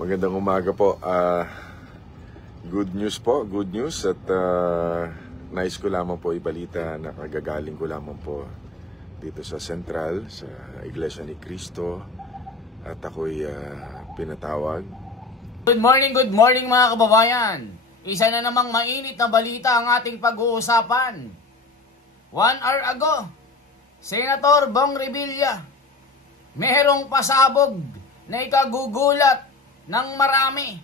Magandang umaga po. Good news po, good news. At nais ko lamang po ibalita na kagagaling ko lamang po dito sa Central, sa Iglesia ni Cristo. At ako'y pinatawag. Good morning mga kababayan. Isa na namang mainit na balita ang ating pag-uusapan. 1 hour ago, Senator Bong Revilla, merong pasabog na ikagugulat ng marami.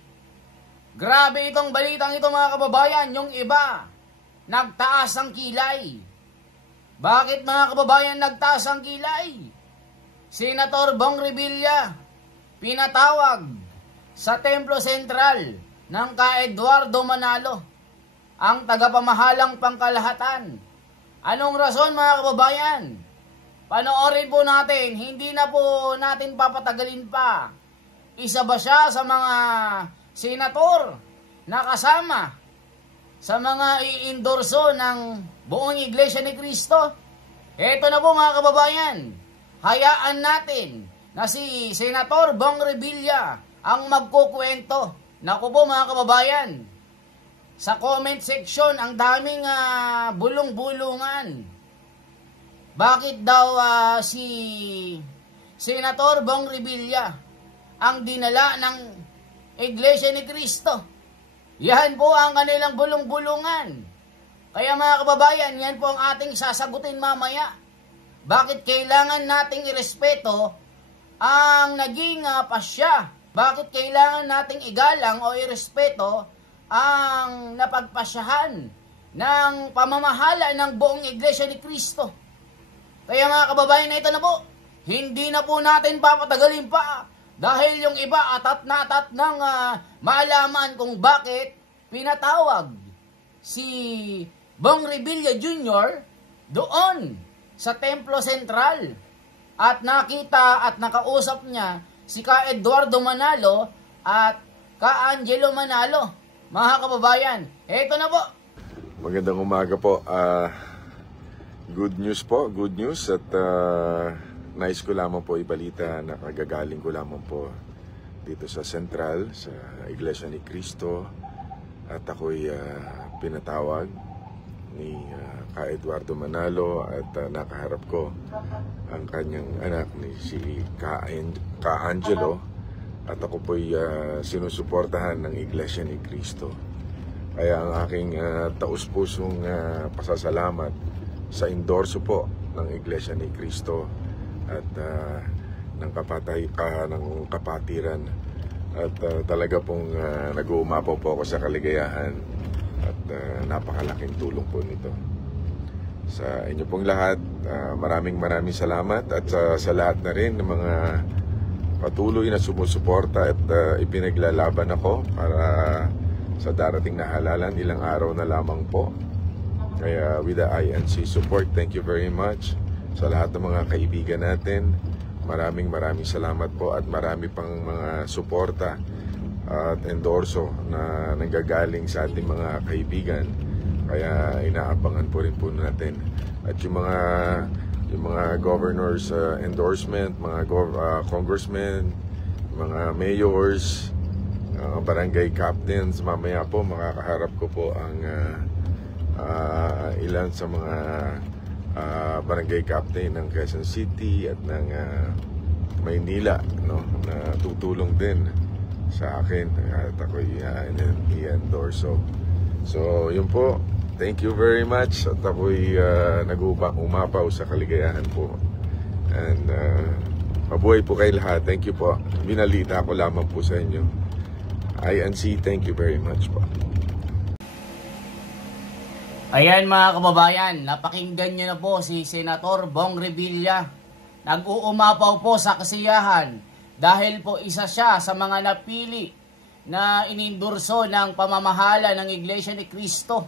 Grabe itong balitang ito mga kababayan. Yung iba, nagtaas ang kilay. Bakit mga kababayan nagtaas ang kilay? Senator Bong Revilla, pinatawag sa Templo Sentral ng ka Eduardo Manalo, ang tagapamahalang pangkalahatan. Anong rason mga kababayan? Panoorin po natin, hindi na po natin papatagalin pa. Isa ba siya sa mga senator na kasama sa mga iindorso ng buong Iglesia ni Cristo? Eto na po mga kababayan, hayaan natin na si Senator Bong Revilla ang magkukwento. Naku po mga kababayan, sa comment section ang daming bulong-bulungan. Bakit daw si Senator Bong Revilla ang dinala ng Iglesia ni Cristo? Yan po ang kanilang bulong-bulungan. Kaya mga kababayan, yan po ang ating sasagutin mamaya. Bakit kailangan nating irespeto ang naging pasya? Bakit kailangan nating igalang o irespeto ang napagpasyahan ng pamamahala ng buong Iglesia ni Cristo? Kaya mga kababayan, ito na po, hindi na po natin papatagalin pa dahil yung iba atat ng malaman kung bakit pinatawag si Bong Revilla Jr. doon sa Templo Sentral at nakita at nakausap niya si ka Eduardo Manalo at ka Angelo Manalo. Mga kababayan, ito na po. Magandang umaga po. Good news po, good news. At nais ko lamang po ibalita na kagagaling ko lamang po dito sa Central, sa Iglesia ni Cristo. At ako'y pinatawag ni ka Eduardo Manalo at nakaharap ko ang kanyang anak ni si ka Angelo. At ako po'y sinusuportahan ng Iglesia ni Cristo. Kaya ang aking taus-pusong pasasalamat sa endorso po ng Iglesia ni Cristo at ng kapatiran. At talaga pong nag-uumapaw po ako sa kaligayahan at napakalaking tulong po nito. Sa inyo pong lahat, maraming salamat at sa lahat na rin ng mga patuloy na sumusuporta at ipinaglalaban ako para sa darating na halalan, ilang araw na lamang po. Kaya with the INC support, thank you very much sa lahat ng mga kaibigan natin. Maraming salamat po at marami pang mga suporta at endorso na nanggagaling sa ating mga kaibigan. Kaya inaabangan po rin po natin. At yung mga governors endorsement, mga congressmen, mga mayors, barangay captains, mamaya po makakaharap ko po ang ilan sa mga barangay captain ng Quezon City at ng Maynila, no, na tutulong din sa akin at ako'y i-endorse. So yun po, thank you very much at ako'y umapaw sa kaligayahan po. And mabuhay po kayo lahat. Thank you po. Binalita ko lamang po sa inyo. INC, thank you very much po. Ayan mga kababayan, napakinggan nyo na po si Senator Bong Revilla. Nag-uumapaw po sa kasiyahan dahil po isa siya sa mga napili na inindurso ng pamamahala ng Iglesia ni Cristo.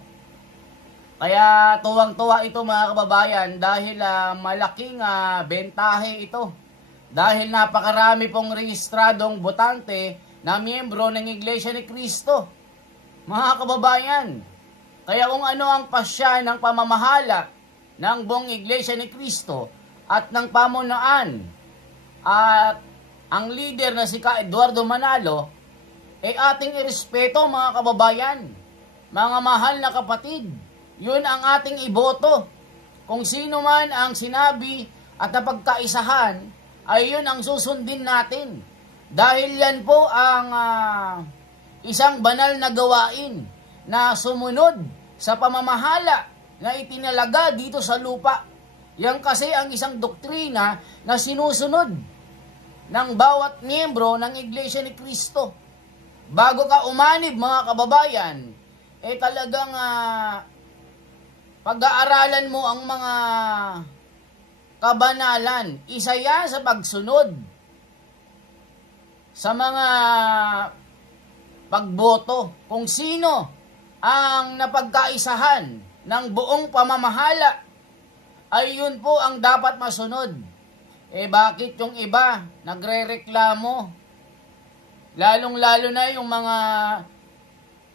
Kaya tuwang-tuwa ito mga kababayan dahil malaking bentahe ito. Dahil napakarami pong rehistradong botante na miyembro ng Iglesia ni Cristo. Mga kababayan, kaya kung ano ang pasya ng pamamahala ng buong Iglesia ni Cristo at ng pamunuan at ang leader na si ka Eduardo Manalo, ating irespeto mga kababayan, mga mahal na kapatid. Yun ang ating iboto. Kung sino man ang sinabi at napagkaisahan, ay yun ang susundin natin. Dahil yan po ang isang banal na gawain na sumunod sa pamamahala na itinalaga dito sa lupa. Yan kasi ang isang doktrina na sinusunod ng bawat miyembro ng Iglesia ni Cristo. Bago ka umanib mga kababayan, talagang pag-aaralan mo ang mga kabanalan. Isa yan sa pagsunod sa mga pagboto. Kung sino ang napagkaisahan ng buong pamamahala, ay yun po ang dapat masunod. Bakit yung iba nagrereklamo? Lalong-lalo na yung mga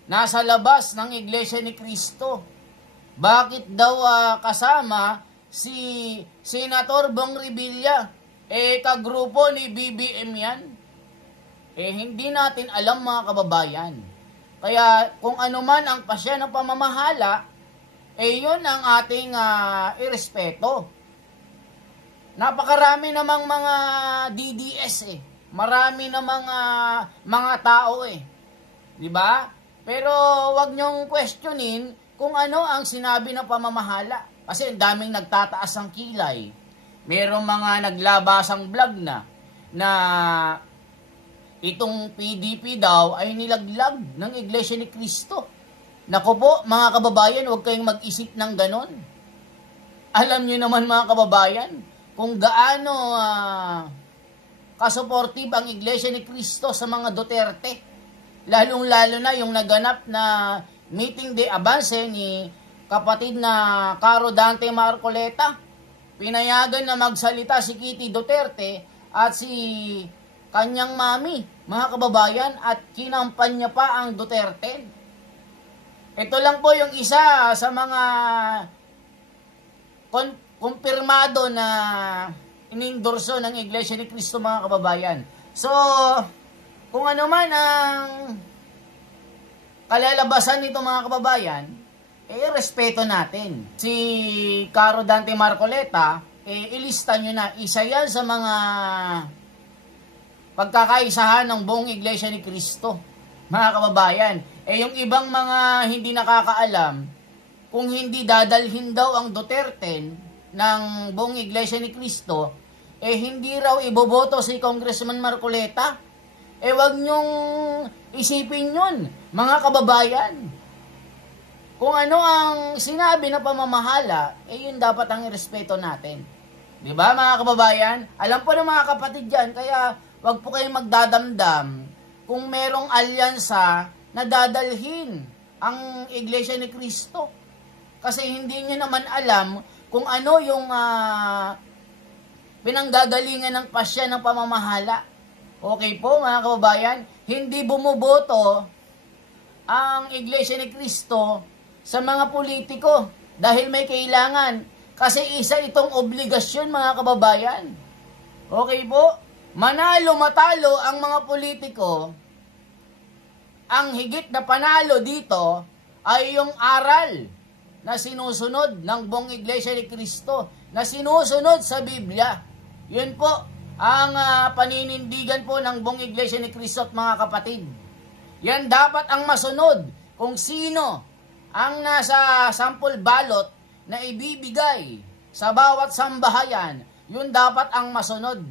nasa labas ng Iglesia ni Cristo. Bakit daw kasama si Senator Bong Revilla? Kagrupo ni BBM yan. Hindi natin alam mga kababayan. Kaya kung ano man ang pasya ng pamamahala, yun ang ating irespeto. Napakarami namang mga DDS Marami namang mga tao Di ba? Pero wag niyong questionin kung ano ang sinabi ng pamamahala. Kasi ang daming nagtataas ang kilay. Merong mga naglabasang vlog na itong PDP daw ay nilaglag ng Iglesia ni Cristo. Naku po, mga kababayan, huwag kayong mag-isip ng ganon. Alam nyo naman mga kababayan, kung gaano kasuportive ang Iglesia ni Cristo sa mga Duterte. Lalong-lalo na yung naganap na meeting de avance ni kapatid na Caro Dante Marcoleta. Pinayagan na magsalita si Kitty Duterte at si kanyang mami, mga kababayan, at kinampanya pa ang Duterte. Ito lang po yung isa sa mga kumpirmado na inendorso ng Iglesia ni Cristo mga kababayan. So, kung ano man ang kalalabasan nito mga kababayan, respeto natin. Si Caro Dante Marcoleta, ilista nyo na, isa yan sa mga pagkakaisahan ng buong Iglesia ni Cristo, mga kababayan. Yung ibang mga hindi nakakaalam, kung hindi dadalhin daw ang Duterte ng buong Iglesia ni Cristo, hindi raw iboboto si Congressman Marcoleta. Wag nyong isipin yun, mga kababayan. Kung ano ang sinabi na pamamahala, yun dapat ang irespeto natin. Diba mga kababayan? Alam po ng mga kapatid dyan, kaya wag po kayong magdadamdam kung merong alyansa na dadalhin ang Iglesia ni Cristo. Kasi hindi nyo naman alam kung ano yung pinanggagalingan ng pasya ng pamamahala. Okay po mga kababayan, hindi bumuboto ang Iglesia ni Cristo sa mga politiko dahil may kailangan. Kasi isa itong obligasyon mga kababayan. Okay po? Manalo matalo ang mga politiko, ang higit na panalo dito ay yung aral na sinusunod ng buong Iglesia ni Cristo, na sinusunod sa Biblia. Yun po ang paninindigan po ng buong Iglesia ni Cristo at mga kapatid. Yan dapat ang masunod kung sino ang nasa sample ballot na ibibigay sa bawat sambahayan. Yun dapat ang masunod.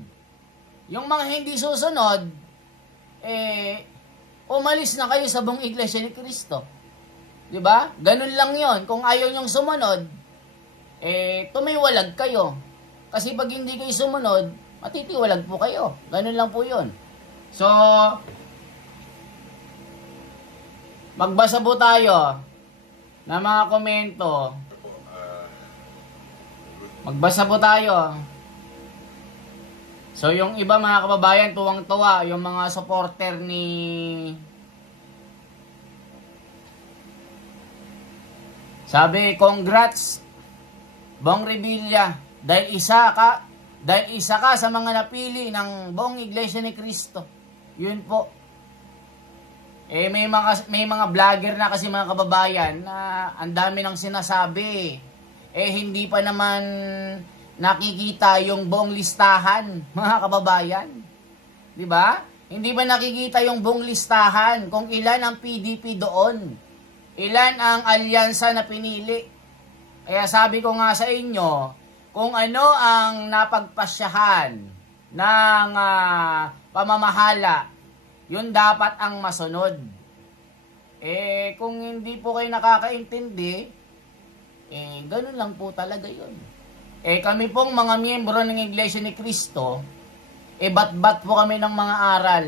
Yung mga hindi susunod, umalis na kayo sa buong Iglesia ni Cristo. Diba? Ganun lang yon. Kung ayaw nyong sumunod, tumiwalag kayo. Kasi pag hindi kayo sumunod, matitiwalag po kayo. Ganun lang po yun. So, magbasa po tayo ng mga komento. Magbasa po tayo. So, yung iba mga kababayan, tuwang-tuwa, yung mga supporter ni sabi, congrats, Bong Revilla, dahil isa ka sa mga napili ng buong Iglesia ni Cristo. Yun po. May mga vlogger na kasi mga kababayan na ang dami ng sinasabi. Hindi pa naman nakikita yung buong listahan, mga kababayan. 'Di ba? Hindi ba nakikita yung buong listahan kung ilan ang PDP doon? Ilan ang alyansa na pinili? Kaya sabi ko nga sa inyo, kung ano ang napagpasyahan ng pamamahala, yun dapat ang masunod. Kung hindi po kayo nakakaintindi, ganun lang po talaga yun. Kami pong mga miyembro ng Iglesia ni Cristo, bat-bat po kami ng mga aral,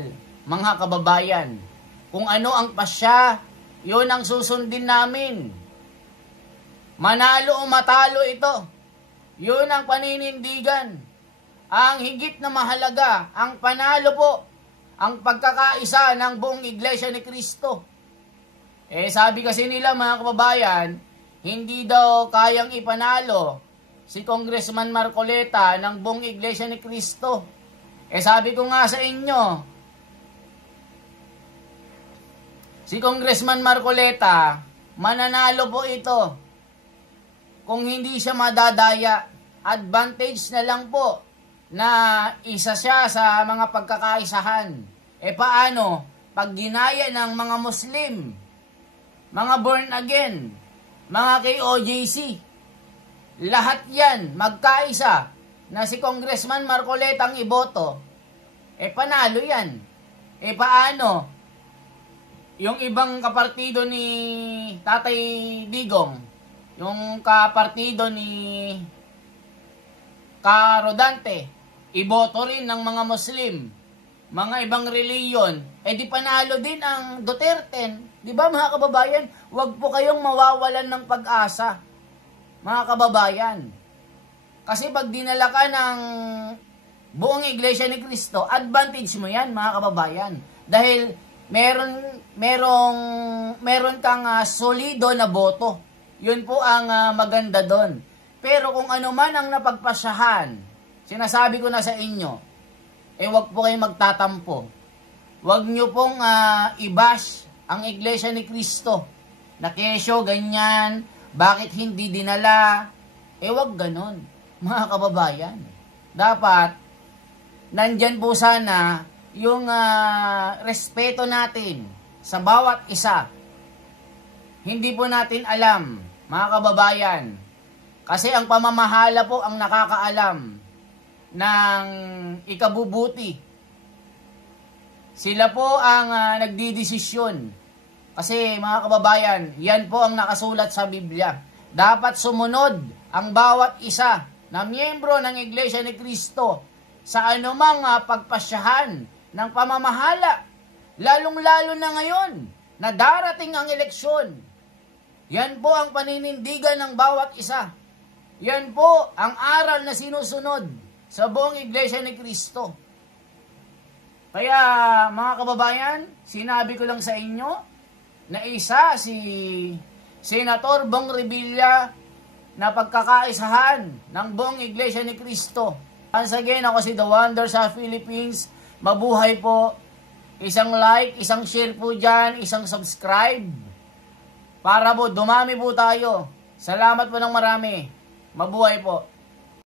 mga kababayan. Kung ano ang pasya, yun ang susundin namin. Manalo o matalo ito, yun ang paninindigan. Ang higit na mahalaga, ang panalo po, ang pagkakaisa ng buong Iglesia ni Cristo. Sabi kasi nila mga kababayan, hindi daw kayang ipanalo si Congressman Marcoleta ng buong Iglesia ni Cristo. Sabi ko nga sa inyo, si Congressman Marcoleta, mananalo po ito. Kung hindi siya madadaya, advantage na lang po na isa siya sa mga pagkakaisahan. Paano? Pag ginaya ng mga Muslim, mga born again, mga KOJC, lahat yan magkaisa na si Congressman Marcoleta ang iboto, panalo yan. Paano? Yung ibang kapartido ni Tatay Digong, yung kapartido ni Rodante, iboto rin ng mga Muslim, mga ibang reliyon, di panalo din ang Duterte. Di ba mga kababayan? Huwag po kayong mawawalan ng pag-asa, mga kababayan. Kasi pag dinala ka ng buong Iglesia ni Cristo, advantage mo yan, mga kababayan. Dahil meron kang solido na boto. Yun po ang maganda doon. Pero kung ano man ang napagpasyahan, sinasabi ko na sa inyo, wag po kayong magtatampo. Wag nyo pong i-bash ang Iglesia ni Cristo. Na kesyo, ganyan, bakit hindi dinala? Wag ganon, mga kababayan. Dapat, nandyan po sana yung respeto natin sa bawat isa. Hindi po natin alam, mga kababayan, kasi ang pamamahala po ang nakakaalam ng ikabubuti. Sila po ang nagdidesisyon. Kasi mga kababayan, yan po ang nakasulat sa Biblia. Dapat sumunod ang bawat isa na miyembro ng Iglesia ni Cristo sa anumang pagpasyahan ng pamamahala. Lalong-lalo na ngayon na darating ang eleksyon. Yan po ang paninindigan ng bawat isa. Yan po ang aral na sinusunod sa buong Iglesia ni Cristo. Kaya mga kababayan, sinabi ko lang sa inyo na isa si Senator Bong Revilla na pagkakaisahan ng buong Iglesia ni Cristo. Once again, ako si The Wonder sa Philippines. Mabuhay po. Isang like, isang share po dyan, isang subscribe. Para po dumami po tayo. Salamat po ng marami. Mabuhay po.